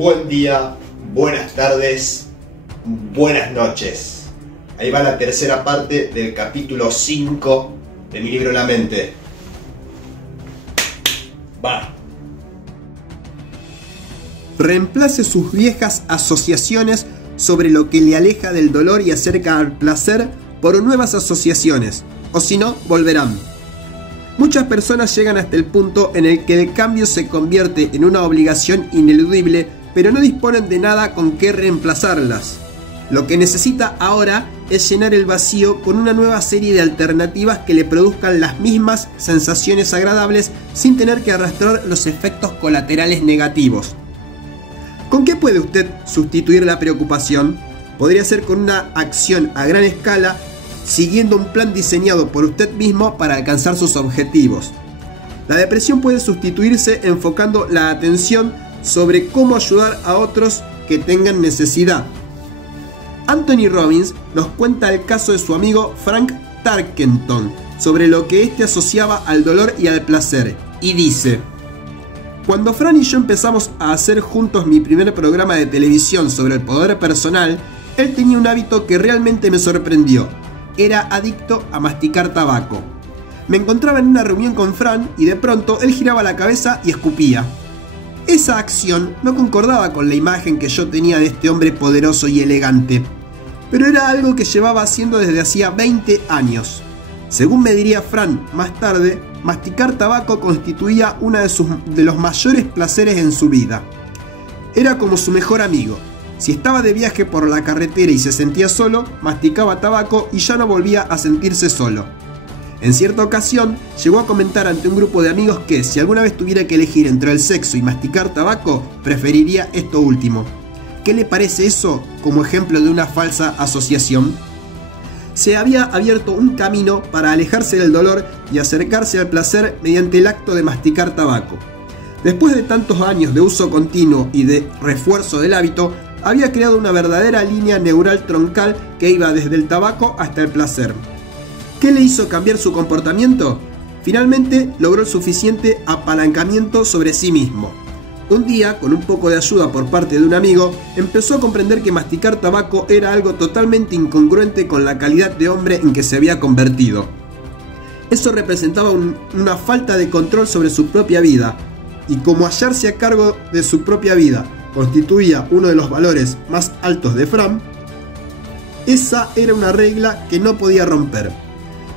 buen día, buenas tardes, buenas noches. Ahí va la tercera parte del capítulo 5 de mi libro La Mente. Va. Reemplace sus viejas asociaciones sobre lo que le aleja del dolor y acerca al placer por nuevas asociaciones, o si no, volverán. Muchas personas llegan hasta el punto en el que el cambio se convierte en una obligación ineludible, pero no disponen de nada con qué reemplazarlas. Lo que necesita ahora es llenar el vacío con una nueva serie de alternativas que le produzcan las mismas sensaciones agradables sin tener que arrastrar los efectos colaterales negativos. ¿Con qué puede usted sustituir la preocupación? Podría ser con una acción a gran escala, siguiendo un plan diseñado por usted mismo para alcanzar sus objetivos. La depresión puede sustituirse enfocando la atención sobre cómo ayudar a otros que tengan necesidad. Anthony Robbins nos cuenta el caso de su amigo Frank Tarkenton sobre lo que éste asociaba al dolor y al placer, y dice: cuando Fran y yo empezamos a hacer juntos mi primer programa de televisión sobre el poder personal, él tenía un hábito que realmente me sorprendió. Era adicto a masticar tabaco. Me encontraba en una reunión con Fran y de pronto él giraba la cabeza y escupía. Esa acción no concordaba con la imagen que yo tenía de este hombre poderoso y elegante, pero era algo que llevaba haciendo desde hacía 20 años. Según me diría Fran más tarde, masticar tabaco constituía uno de los mayores placeres en su vida. Era como su mejor amigo. Si estaba de viaje por la carretera y se sentía solo, masticaba tabaco y ya no volvía a sentirse solo. En cierta ocasión, llegó a comentar ante un grupo de amigos que, si alguna vez tuviera que elegir entre el sexo y masticar tabaco, preferiría esto último. ¿Qué le parece eso como ejemplo de una falsa asociación? Se había abierto un camino para alejarse del dolor y acercarse al placer mediante el acto de masticar tabaco. Después de tantos años de uso continuo y de refuerzo del hábito, había creado una verdadera línea neural troncal que iba desde el tabaco hasta el placer. ¿Qué le hizo cambiar su comportamiento? Finalmente logró el suficiente apalancamiento sobre sí mismo. Un día, con un poco de ayuda por parte de un amigo, empezó a comprender que masticar tabaco era algo totalmente incongruente con la calidad de hombre en que se había convertido. Eso representaba una falta de control sobre su propia vida, y como hallarse a cargo de su propia vida constituía uno de los valores más altos de Fran, esa era una regla que no podía romper.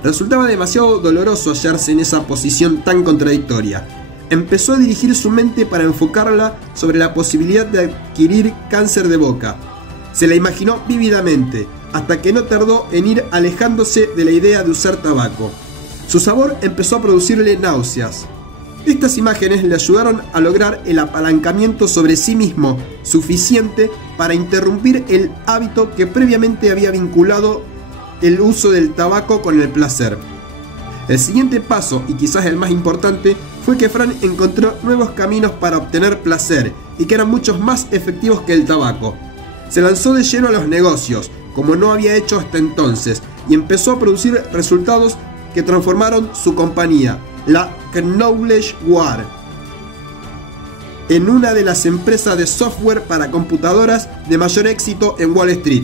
Resultaba demasiado doloroso hallarse en esa posición tan contradictoria. Empezó a dirigir su mente para enfocarla sobre la posibilidad de adquirir cáncer de boca. Se la imaginó vívidamente, hasta que no tardó en ir alejándose de la idea de usar tabaco. Su sabor empezó a producirle náuseas. Estas imágenes le ayudaron a lograr el apalancamiento sobre sí mismo suficiente para interrumpir el hábito que previamente había vinculado el uso del tabaco con el placer. El siguiente paso, y quizás el más importante, fue que Fran encontró nuevos caminos para obtener placer y que eran muchos más efectivos que el tabaco. Se lanzó de lleno a los negocios, como no había hecho hasta entonces, y empezó a producir resultados que transformaron su compañía, la Knowledge War, en una de las empresas de software para computadoras de mayor éxito en Wall Street.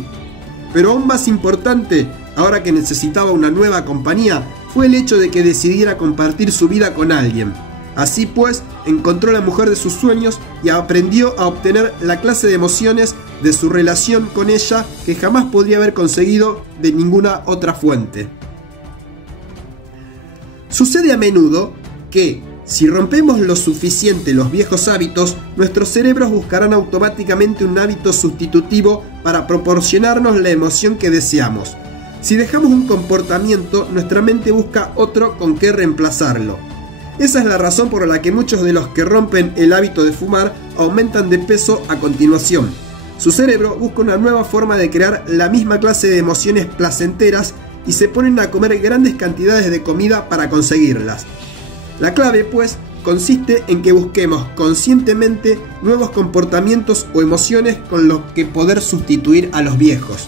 Pero aún más importante, ahora que necesitaba una nueva compañía, fue el hecho de que decidiera compartir su vida con alguien. Así pues, encontró la mujer de sus sueños y aprendió a obtener la clase de emociones de su relación con ella que jamás podría haber conseguido de ninguna otra fuente. Sucede a menudo que, si rompemos lo suficiente los viejos hábitos, nuestros cerebros buscarán automáticamente un hábito sustitutivo para proporcionarnos la emoción que deseamos. Si dejamos un comportamiento, nuestra mente busca otro con que reemplazarlo. Esa es la razón por la que muchos de los que rompen el hábito de fumar aumentan de peso a continuación. Su cerebro busca una nueva forma de crear la misma clase de emociones placenteras y se ponen a comer grandes cantidades de comida para conseguirlas. La clave, pues, consiste en que busquemos conscientemente nuevos comportamientos o emociones con los que poder sustituir a los viejos.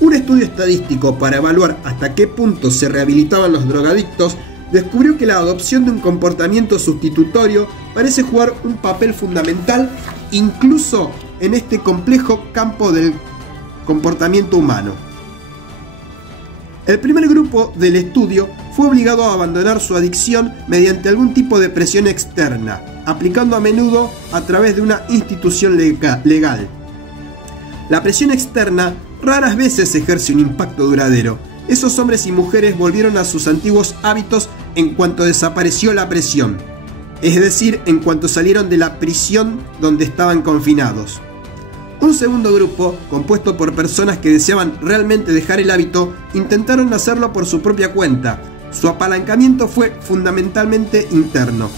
Un estudio estadístico para evaluar hasta qué punto se rehabilitaban los drogadictos descubrió que la adopción de un comportamiento sustitutorio parece jugar un papel fundamental incluso en este complejo campo del comportamiento humano. El primer grupo del estudio fue obligado a abandonar su adicción mediante algún tipo de presión externa, aplicando a menudo a través de una institución legal. La presión externa raras veces ejerce un impacto duradero. Esos hombres y mujeres volvieron a sus antiguos hábitos en cuanto desapareció la presión, es decir, en cuanto salieron de la prisión donde estaban confinados. Un segundo grupo, compuesto por personas que deseaban realmente dejar el hábito, intentaron hacerlo por su propia cuenta. Su apalancamiento fue fundamentalmente interno.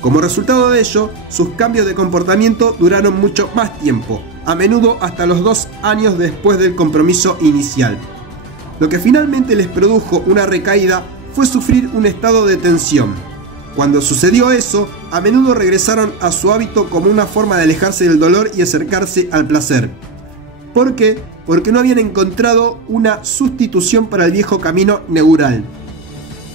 Como resultado de ello, sus cambios de comportamiento duraron mucho más tiempo, a menudo hasta los 2 años después del compromiso inicial. Lo que finalmente les produjo una recaída fue sufrir un estado de tensión. Cuando sucedió eso, a menudo regresaron a su hábito como una forma de alejarse del dolor y acercarse al placer. ¿Por qué? Porque no habían encontrado una sustitución para el viejo camino neural.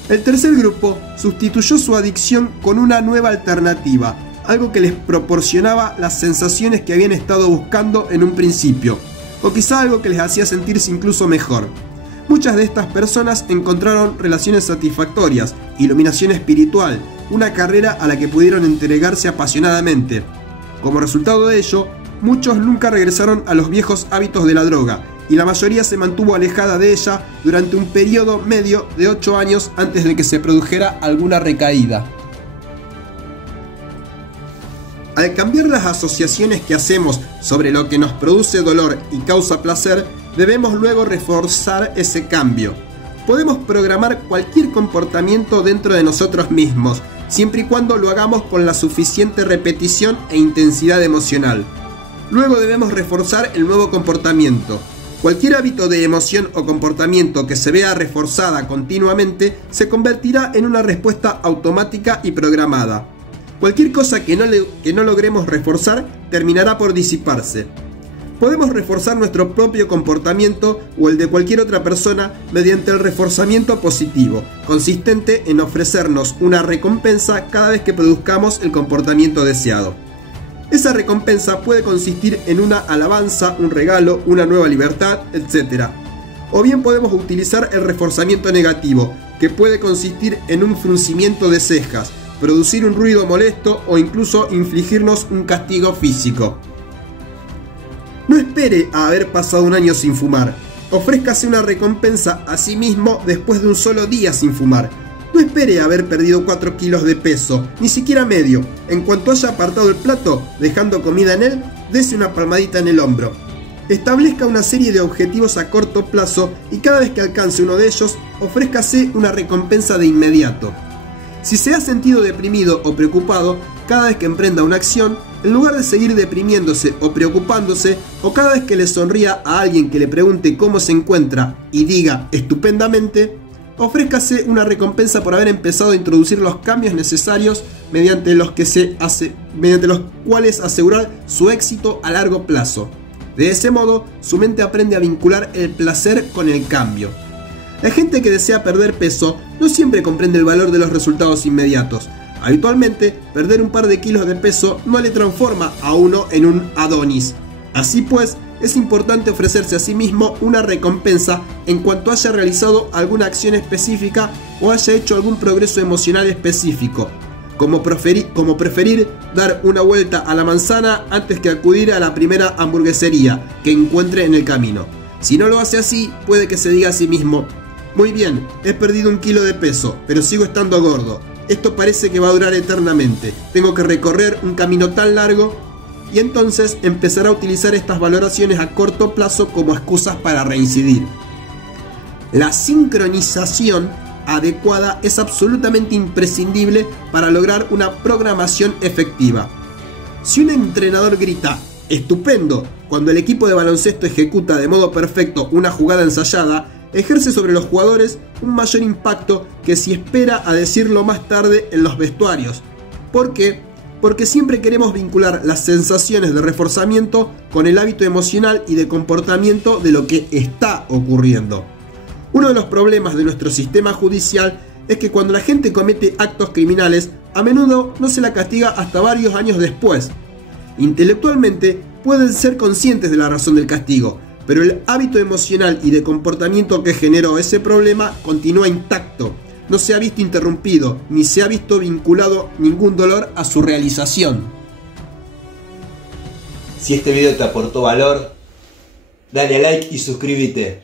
El tercer grupo sustituyó su adicción con una nueva alternativa, algo que les proporcionaba las sensaciones que habían estado buscando en un principio, o quizá algo que les hacía sentirse incluso mejor. Muchas de estas personas encontraron relaciones satisfactorias, iluminación espiritual, una carrera a la que pudieron entregarse apasionadamente. Como resultado de ello, muchos nunca regresaron a los viejos hábitos de la droga, y la mayoría se mantuvo alejada de ella durante un periodo medio de 8 años antes de que se produjera alguna recaída. Al cambiar las asociaciones que hacemos sobre lo que nos produce dolor y causa placer, debemos luego reforzar ese cambio. Podemos programar cualquier comportamiento dentro de nosotros mismos, siempre y cuando lo hagamos con la suficiente repetición e intensidad emocional. Luego debemos reforzar el nuevo comportamiento. Cualquier hábito de emoción o comportamiento que se vea reforzada continuamente se convertirá en una respuesta automática y programada. Cualquier cosa que no logremos reforzar terminará por disiparse. Podemos reforzar nuestro propio comportamiento o el de cualquier otra persona mediante el reforzamiento positivo, consistente en ofrecernos una recompensa cada vez que produzcamos el comportamiento deseado. Esa recompensa puede consistir en una alabanza, un regalo, una nueva libertad, etc. O bien podemos utilizar el reforzamiento negativo, que puede consistir en un fruncimiento de cejas, producir un ruido molesto o incluso infligirnos un castigo físico. No espere a haber pasado un año sin fumar. Ofrézcase una recompensa a sí mismo después de un solo día sin fumar. No espere a haber perdido 4 kilos de peso, ni siquiera medio. En cuanto haya apartado el plato, dejando comida en él, dese una palmadita en el hombro. Establezca una serie de objetivos a corto plazo y cada vez que alcance uno de ellos, ofrézcase una recompensa de inmediato. Si se ha sentido deprimido o preocupado, cada vez que emprenda una acción, en lugar de seguir deprimiéndose o preocupándose, o cada vez que le sonría a alguien que le pregunte cómo se encuentra y diga estupendamente, ofrézcase una recompensa por haber empezado a introducir los cambios necesarios mediante los cuales asegurar su éxito a largo plazo. De ese modo, su mente aprende a vincular el placer con el cambio. La gente que desea perder peso no siempre comprende el valor de los resultados inmediatos. Habitualmente, perder un par de kilos de peso no le transforma a uno en un Adonis. Así pues, es importante ofrecerse a sí mismo una recompensa en cuanto haya realizado alguna acción específica o haya hecho algún progreso emocional específico, como preferir dar una vuelta a la manzana antes que acudir a la primera hamburguesería que encuentre en el camino. Si no lo hace así, puede que se diga a sí mismo: muy bien, he perdido 1 kilo de peso, pero sigo estando gordo. Esto parece que va a durar eternamente. Tengo que recorrer un camino tan largo. Y entonces empezará a utilizar estas valoraciones a corto plazo como excusas para reincidir. La sincronización adecuada es absolutamente imprescindible para lograr una programación efectiva. Si un entrenador grita "estupendo" cuando el equipo de baloncesto ejecuta de modo perfecto una jugada ensayada, ejerce sobre los jugadores un mayor impacto que si espera a decirlo más tarde en los vestuarios. ¿Por qué? Porque siempre queremos vincular las sensaciones de reforzamiento con el hábito emocional y de comportamiento de lo que está ocurriendo. Uno de los problemas de nuestro sistema judicial es que cuando la gente comete actos criminales, a menudo no se la castiga hasta varios años después. Intelectualmente pueden ser conscientes de la razón del castigo, pero el hábito emocional y de comportamiento que generó ese problema continúa intacto. No se ha visto interrumpido, ni se ha visto vinculado ningún dolor a su realización. Si este video te aportó valor, dale a like y suscríbete.